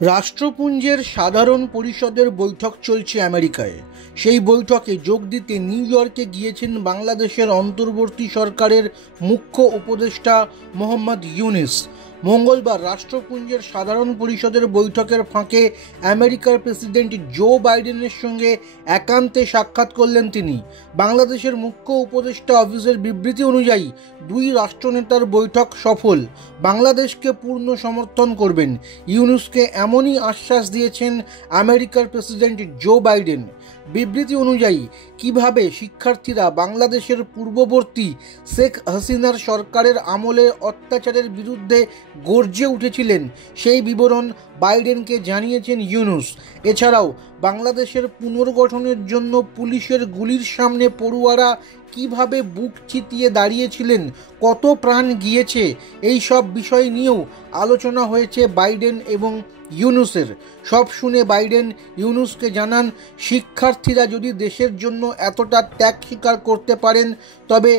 রাষ্ট্রপুঞ্জের সাধারণ পরিষদের বৈঠক চলছে আমেরিকায়। সেই বৈঠকে যোগ দিতে নিউ ইয়র্কে গিয়েছেন বাংলাদেশের অন্তর্বর্তী সরকারের মুখ্য উপদেষ্টা মোহাম্মদ ইউনূস। মঙ্গলবার রাষ্ট্রপুঞ্জের সাধারণ পরিষদের বৈঠকের ফাঁকে আমেরিকার প্রেসিডেন্ট জো বাইডেনের সঙ্গে একান্তে সাক্ষাৎ করলেন তিনি। বাংলাদেশের মুখ্য উপদেষ্টা অফিসের বিবৃতি অনুযায়ী দুই রাষ্ট্রনেতার বৈঠক সফল। বাংলাদেশকে পূর্ণ সমর্থন করবেন ইউনূসকে এমনই আশ্বাস দিয়েছেন আমেরিকার প্রেসিডেন্ট জো বাইডেন। বিবৃতি অনুযায়ী কিভাবে শিক্ষার্থীরা বাংলাদেশের পূর্ববর্তী শেখ হাসিনার সরকারের আমলে অত্যাচারের বিরুদ্ধে গর্জে উঠেছিলেন সেই বিবরণ বাইডেনকে জানিয়েছেন ইউনূস। এছাড়াও বাংলাদেশের পুনর্গঠনের জন্য পুলিশের গুলির সামনে পড়ুয়ারা কিভাবে বুক চিতিয়ে দাঁড়িয়েছিলেন, কত প্রাণ গিয়েছে, এই সব বিষয় নিয়েও আলোচনা হয়েছে বাইডেন এবং ইউনূসের। সব শুনে বাইডেন ইউনূসকে জানান, শিক্ষার্থীরা যদি দেশের জন্য এতটা ত্যাগ স্বীকার করতে পারেন তবে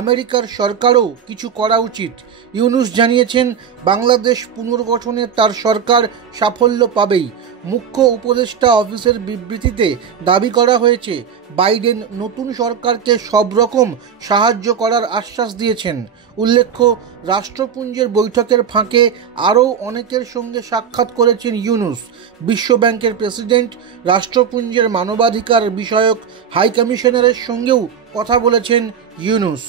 আমেরিকার সরকারও কিছু করা উচিত। ইউনূস জানিয়েছেন, বাংলাদেশ পুনর্গঠনে তার সরকার সাফল্য পাবেই। মুখ্য উপদেষ্টা অফিসের বিবৃতিতে দাবি করা হয়েছে, বাইডেন নতুন সরকারকে সব রকম সাহায্য করার আশ্বাস দিয়েছেন। উল্লেখ্য, রাষ্ট্রপুঞ্জের বৈঠকের ফাঁকে আরও অনেকের সঙ্গে সাক্ষাৎ করেছেন ইউনূস। বিশ্বব্যাংকের প্রেসিডেন্ট, রাষ্ট্রপুঞ্জের মানবাধিকার বিষয়ক হাই কমিশনারের সঙ্গেও কথা বলেছেন ইউনূস।